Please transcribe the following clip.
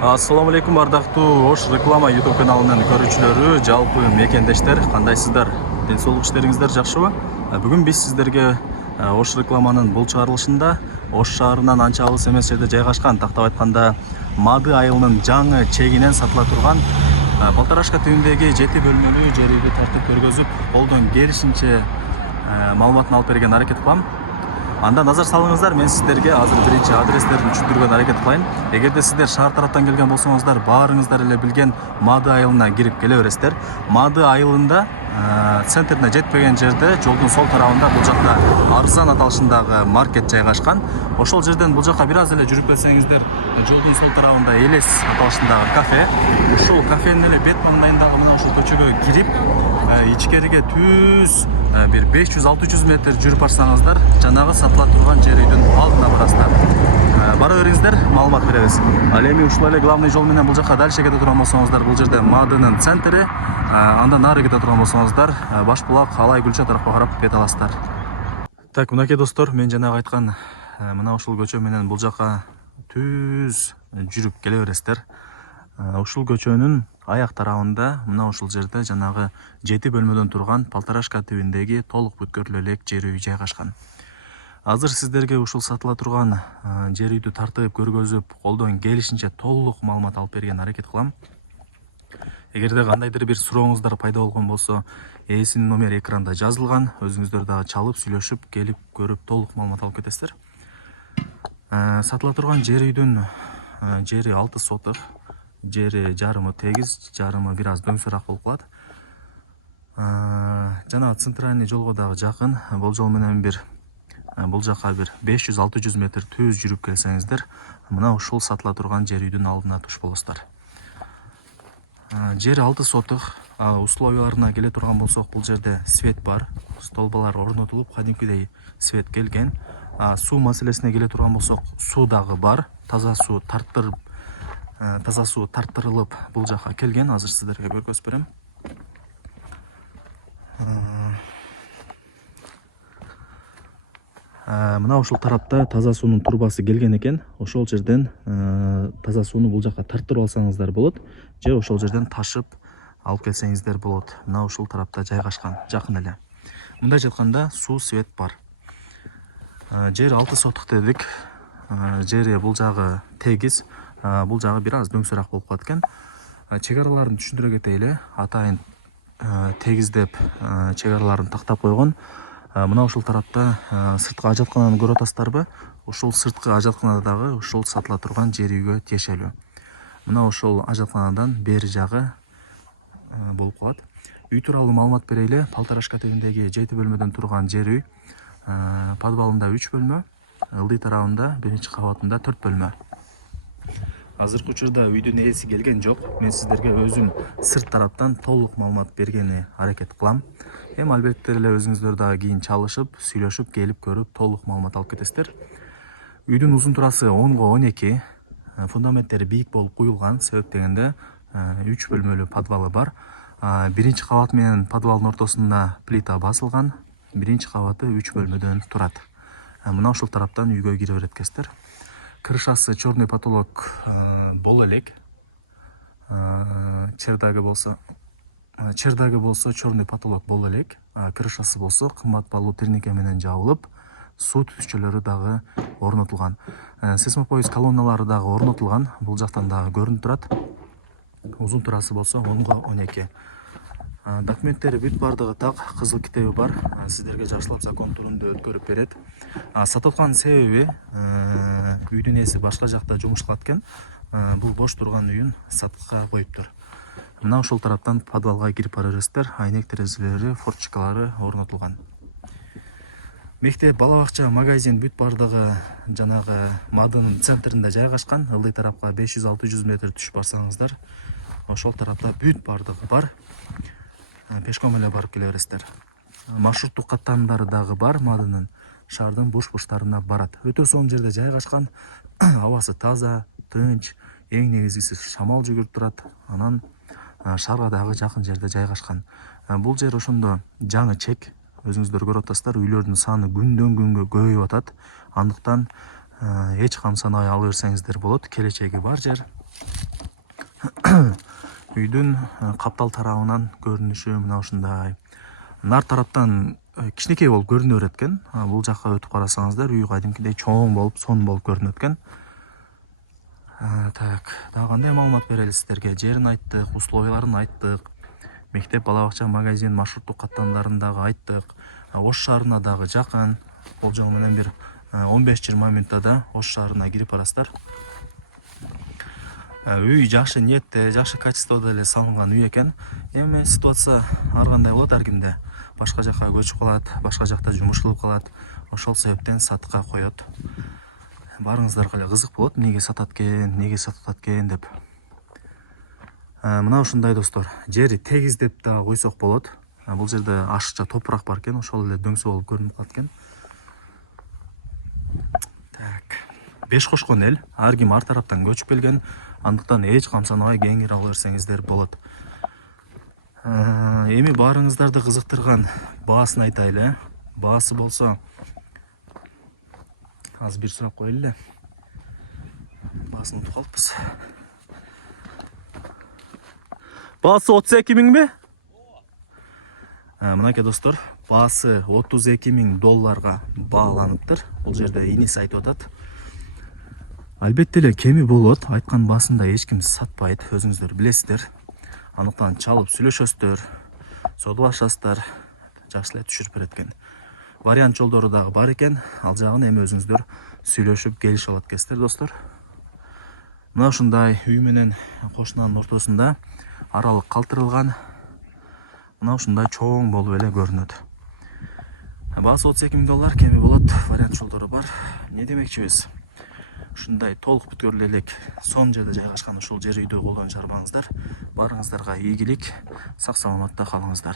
Ассаламу алейкум, ардактуу Ош реклама YouTube каналынын көрүүчүлөрү, жалпы мекендештер, кандайсыздар? Ден соолук иштериңиздер жакшыбы? Бүгүн биз сиздерге Ош рекламанын бул чыгарылышында Ош шаарынан анча алыс эмес жерде жайгашкан, тактап айтканда Мады айылынын жаңы чегинен сатыла турган Балтарашка түбүндөгү 7 бөлмөлүү жер үйдү тартып көргөзүп, колдон келишинче маалыматын алып берген аракет кылам. Анда назар салыңыздар, мен сіздерге азыр биринчи адрестерин түшүндүргөн аракет кылайын. Эгерде сиздер шаар тараптан келген болсоңуздар, баарыңыздар эле билген Мады айылына кирип келе бересиздер. Мады айылында центрине жетпеген жерде, жолдун сол тарабында бул жакта Арзан аталышындагы маркет жайгашкан. Ошол жерден бул жака бир аз эле жүрүп келсеңиздер, жолдун сол тарабында Элес аталышындагы кафе. Ушул кафенин эле бет маңдайындагы мына ушул көчөгө кирип, ичкериге түз бир 500-600 метр жүрүп барсаңыздар, жанагы сатыла турган жер үйдүн алдына барасыздар. Бара бериңиздер, маалымат беребиз. Ал эми ушул эле главный жол менен бул жака дальше кете турган болсоңуздар, бул жерде Мадынын центри, андан нары кете турган болсоңуздар, Баш булак, Алай Гүлча тарапка карап кете аласыздар. Так, мынакей достор, мен жанагы айткан мына ушул көчө менен бул жака түз жүрүп келе бересиздер. Ушул көчөнүн аяк тарабында мына ушул жерде жанагы 7 бөлмөдөн турган Балтарашка түбүндөгү толук бүткөрлүү элек жер үй жайгашкан. Азыр сиздерге ушул сатыла турган жер үйдү тартып көргөзүп, колдон келишинче толук маалымат алып берген аракет кылам. Эгерде кандайдыр бир сурооңуздар пайда болгон болсо, ээсинин номери экранда жазылган. Өзүңүздөр дагы чалып, сүйлөшүп, келип көрүп толук маалымат алып кетесиздер. Сатыла турган жер үйдүн жери 6 соток. Жери жарымы тегиз, жарымы бир аз дөңсөраак болуп калат. Жана центральный жолго дагы жакын. Бул жол менен бул жака бир 500-600 метр түз жүрүп келсеңиздер, мына ушул сатыла турган жер үйдүн алдына туш болосуздар. Жери 6 соток. Условияларына келе турган болсок, бул жерде свет бар, столбалар орнотулуп, кадимкидей свет келген. Суу маселесине келе турган болсок, суу дагы бар, таза суу тарттырылып бул жака келген. Азыр сиздерге көргөзүп берем. Мына ушул тарапта таза суунун турбасы келген экен. Ошол жерден таза сууну бул жака тарттырып алсаңыздар болот, же ошол жерден ташып алып келсеңиздер болот. Мына ушул тарапта жайгашкан, жакын эле. Мындай жатканда суу, свет бар. Жер 6 соток дедик. Жери бул жагы тегиз. Бул жагы бир аз дөңсөраак болуп калат экен. Чек араларын түшүндүрө кетели. Атайын тегиздеп чек араларын тактап койгон. Мына ушул тарапта сырткы ажаткананы көрүп атасыздарбы? Ушул сырткы ажаткана дагы ушул сатыла турган жер үйгө тиешелүү. Мына ушул ажатканадан бери жагы болуп калат. Үй тууралуу маалымат берели. Балтарашка түбүндөгү 7 бөлмөдөн турган жер үй. Подвалында 3 бөлмө, ылдый тарабында биринчи кабатында 4 бөлмө. Азыркы учурда үйдүн ээси келген жок. Мен сиздерге өзүм сырт тараптан толук маалымат бергени аракет кылам. Эми албетте эле өзүңүздөр дагы кийин чалышып, сүйлөшүп, келип көрүп толук маалымат алып кетесиздер. Үйдүн узун турасы 10x12. Фундаменттери бийик болуп куюлган. Себеп дегенде 3 бөлмөлүү подвалы бар. Биринчи кабат менен подвалдын ортосуна плита басылган. Биринчи кабаты 3 бөлмөдөн турат. Мына ушул тараптан үйгө кире берет экенсиздер. Крышасы черный потолок боло элек. Чердаги болсо черный потолок боло элек. Крышасы болсо кымбат баалуу тернике менен жабылып, суу түтүкчөлөрү дагы орнотулган. Сейсмопоиз колонналары дагы орнотулган. Бул жактан дагы көрүнүп турат. Узун турасы болсо 10x12. Документтери бүт бардыгы так, кызыл китеби бар. Сиздерге жакшылап закон түрүндө өткөрүп берет. Сатылган себеби үйдүн ээси башка жакта жумуш кылат экен. Бул бош турган үйүн сатыкка коюптур. Мына ушул тараптан подвалга кирип бара бересиздер. Айнек терезелери, форточкалары орнотулган. Мектеп, бала бакча, магазин бүт бардыгы жанагы Мадынын центринде жайгашкан. Ылдый тарапка 500-600 метр түшүп барсаңыздар, ошол тарапта бүт бардыгы бар. Пешком эле барып келе бересиздер. Маршруттук каттамдары дагы бар. Мадынын шаардын буш-буштарына барат. Өтө сонун жерде жайгашкан. Абасы таза, тынч, эң негизгиси шамал жүгүрүп турат. Анан шаарга дагы жакын жерде жайгашкан. Бул жер ошондо жаңы чек. Өзүңүздөр көрүп атасыздар, үйлөрдүн саны күндөн күнгө көбөйүп атат. Андыктан эч кам санабай ала берсеңиздер болот. Келечеги бар жер. үйдүн каптал тарабынан көрүнүшү мына ушундай. Нар тараптан кичинекей болуп көрүнө берет экен. Бул жакка өтүп карасаңыздар үй кадимкидей чоң болуп, сон болуп көрүнөт экен. Так, дагы кандай маалымат берели сиздерге? Жерин айттык, условияларын айттык. Мектеп, бала бакча, магазин, маршруттук каттамдарын дагы айттык. Ош шаарына дагы жакын. Болжол менен бир 15-20 мүнөттө Ош шаарына кирип барасыздар. Үй жакшы ниетте, жакшы качестводо эле салынган үй экен. Эми ситуация ар кандай болот, ар кимде. Башка жакка көчүп калат, башка жакта жумуш кылып калат. Ошол себептен сатыкка коет. Барыңыздарга эле кызык болот, неге сатат экен деп. Мына ушундай достор, жери тегиз деп да койсок болот. Бул жерде ашыкча топурак бар экен, ошол эле дөңсө болуп көрүнүп калат экен. Так, 5 кошкон эл, ар ким ар тараптан көчүп келген. Андыктан эч камсанбай кеңири ала берсеңиздер болот. Эми баарыңыздарды кызыктырган баасын айтайлы. Баасы болсо азыр бир сурап коелу эле. Баасын утуп калыппыз. Баасы 32 миңби? Мынакей достор, баасы 32 миң долларга бааланыптыр. Бул жерде иниси айтып атат. Албетте эле кеми болот, айткан баасында эч ким сатпайт, өзүңүздөр билесиздер. Андыктан чалып сүйлөшөсүздөр, содулашасыздар, жакшы эле түшүрүп берет экен. Вариант жолдору дагы бар экен, ал жагын эми өзүңүздөр сүйлөшүп келишип алат экенсиздер достор. Мына ушундай үй менен кошунанын ортосунда аралык калтырылган. Мына ушундай чоң болуп эле көрүнөт. Баасы 32 миң доллар, кеми болот, вариант жолдору бар. Не демекчибиз? Ушундай толук бүткөрлүү элек сонун жерде жайгашкан ушул жер үйдү колдонуп жарбаңыздар. Барыңыздарга ийгилик, сак саламатта калыңыздар.